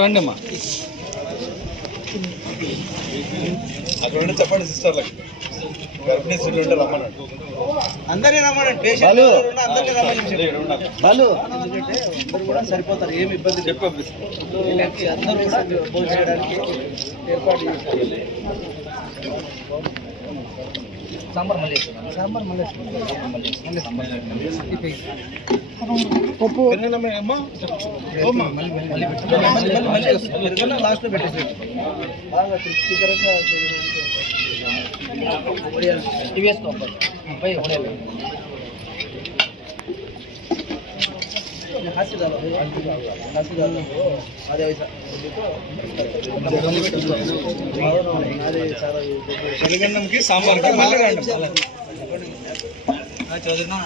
రండి అమ్మా అక్కడ ఉండి చెప్పండి సిస్టర్లకు గర్భిణీ స్త్రీలు ఉంటే రమ్మన్నాడు అందరినీ పేషెంట్ అందరినీ రమ్మని చెప్పండి. ఎందుకంటే అందరూ కూడా సరిపోతారు. ఏమి ఇబ్బంది లేదు. చెప్పు పంపిస్తాను. వీళ్ళకి అందరూ కూడా భోజనం చేయడానికి ఏర్పాటు చేస్తారు. సాంబార్ మళ్ళీ సాంబార్ మళ్ళీ పప్పు. పెరుగన్నమే అమ్మా? ఓమ్మా. లాస్ట్లో పెట్టేసి బాగా తృప్తికరంగా ఇవి వేసుకో శనగన్నంకి సాంబార్కి మళ్ళీ రండి చదువున్నా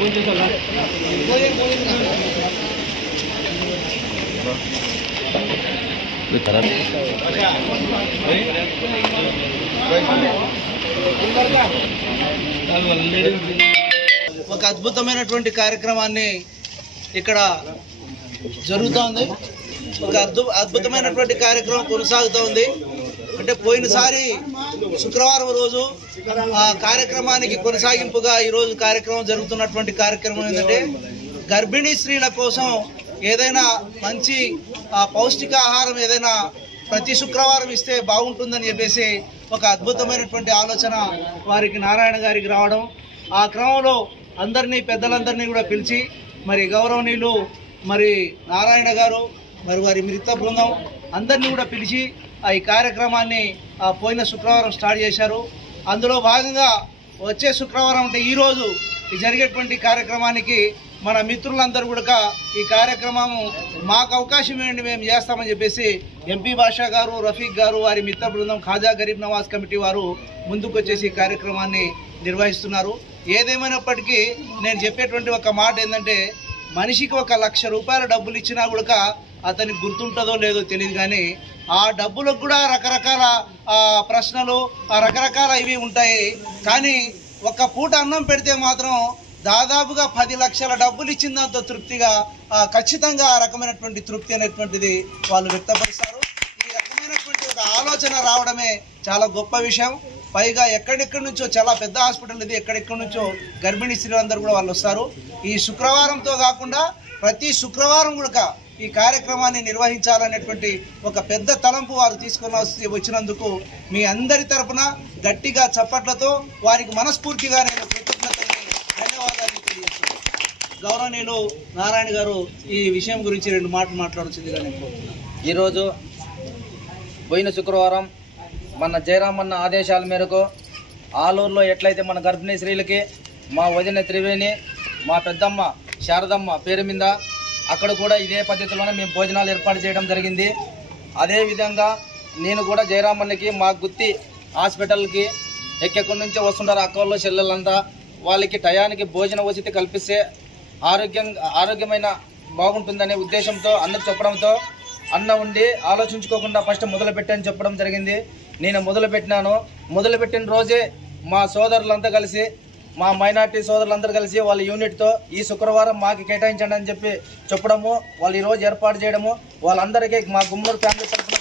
భోజనం భోజనం ఒక అద్భుతమైనటువంటి కార్యక్రమాన్ని ఇక్కడ జరుగుతోంది ఒక అద్భు అద్భుతమైనటువంటి కార్యక్రమం కొనసాగుతోంది అంటే పోయినసారి శుక్రవారం రోజు ఆ కార్యక్రమానికి కొనసాగింపుగా ఈరోజు కార్యక్రమం జరుగుతున్నటువంటి కార్యక్రమం ఏంటంటే గర్భిణీ స్త్రీల కోసం ఏదైనా మంచి పౌష్టిక పౌష్టికాహారం ఏదైనా ప్రతి శుక్రవారం ఇస్తే బాగుంటుందని చెప్పేసి ఒక అద్భుతమైనటువంటి ఆలోచన వారికి నారాయణ గారికి రావడం. ఆ క్రమంలో అందరినీ పెద్దలందరినీ కూడా పిలిచి మరి గౌరవనీయులు మరి నారాయణ గారు మరి వారి మిగతా బృందం అందరినీ కూడా పిలిచి ఆ ఈ కార్యక్రమాన్ని పోయిన శుక్రవారం స్టార్ట్ చేశారు. అందులో భాగంగా వచ్చే శుక్రవారం అంటే ఈరోజు జరిగేటువంటి కార్యక్రమానికి మన మిత్రులందరూ కూడా ఈ కార్యక్రమం మాకు అవకాశం ఇవ్వండి మేము చేస్తామని చెప్పేసి ఎంపీ బాషా గారు రఫీక్ గారు వారి మిత్ర బృందం ఖాజా గరీబ్ నవాజ్ కమిటీ వారు ముందుకు వచ్చేసి ఈ కార్యక్రమాన్ని నిర్వహిస్తున్నారు. ఏదేమైనప్పటికీ నేను చెప్పేటువంటి ఒక మాట ఏంటంటే మనిషికి ఒక లక్ష రూపాయల డబ్బులు ఇచ్చినా కూడా అతనికి గుర్తుంటుందో లేదో తెలియదు కానీ ఆ డబ్బులకు కూడా రకరకాల ప్రశ్నలు ఆ రకరకాల ఇవి ఉంటాయి. కానీ ఒక పూట అన్నం పెడితే మాత్రం దాదాపుగా పది లక్షల డబ్బులు ఇచ్చిందంత తృప్తిగా ఖచ్చితంగా ఆ రకమైనటువంటి తృప్తి అనేటువంటిది వాళ్ళు వ్యక్తపరుస్తారు. ఈ రకమైనటువంటి ఒక ఆలోచన రావడమే చాలా గొప్ప విషయం. పైగా ఎక్కడెక్కడి నుంచో చాలా పెద్ద హాస్పిటల్ ఇది ఎక్కడెక్కడి నుంచో గర్భిణీ స్త్రీలందరూ కూడా వాళ్ళు వస్తారు. ఈ శుక్రవారంతో కాకుండా ప్రతి శుక్రవారం కూడా ఈ కార్యక్రమాన్ని నిర్వహించాలనేటువంటి ఒక పెద్ద తలంపు వారు తీసుకొని వచ్చినందుకు మీ అందరి తరపున గట్టిగా చప్పట్లతో వారికి మనస్ఫూర్తిగా నేను గౌరవనీయులు నారాయణ గారు ఈ విషయం గురించి రెండు మాటలు మాట్లాడుతుందిగా నేను ఈరోజు పోయిన శుక్రవారం మన జయరామన్న ఆదేశాల మేరకు ఆలూరులో ఎట్లయితే మన గర్భిణీ స్త్రీలకి మా వదిన త్రివేణి మా పెద్దమ్మ శారదమ్మ పేరు మీద అక్కడ కూడా ఇదే పద్ధతిలోనే మేము భోజనాలు ఏర్పాటు చేయడం జరిగింది. అదేవిధంగా నేను కూడా జయరామన్నకి మా గుత్తి హాస్పిటల్కి ఎక్కడి నుంచో వస్తుంటారు అక్కల్లో చెల్లెలంతా వాళ్ళకి టయానికి భోజన వసతి కల్పిస్తే ఆరోగ్యం ఆరోగ్యమైన బాగుంటుందనే ఉద్దేశంతో అందరు చెప్పడంతో అన్న ఉండి ఆలోచించుకోకుండా ఫస్ట్ మొదలుపెట్టని చెప్పడం జరిగింది. నేను మొదలుపెట్టినాను. మొదలుపెట్టిన రోజే మా సోదరులంతా కలిసి మా మైనార్టీ సోదరులందరూ కలిసి వాళ్ళ యూనిట్తో ఈ శుక్రవారం మాకు కేటాయించండి అని చెప్పి చెప్పడము వాళ్ళు ఈరోజు ఏర్పాటు చేయడము వాళ్ళందరికీ మా గుమ్మూరు ఫ్యామిలీ తరఫున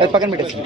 అది పక్కన పెట్టేసి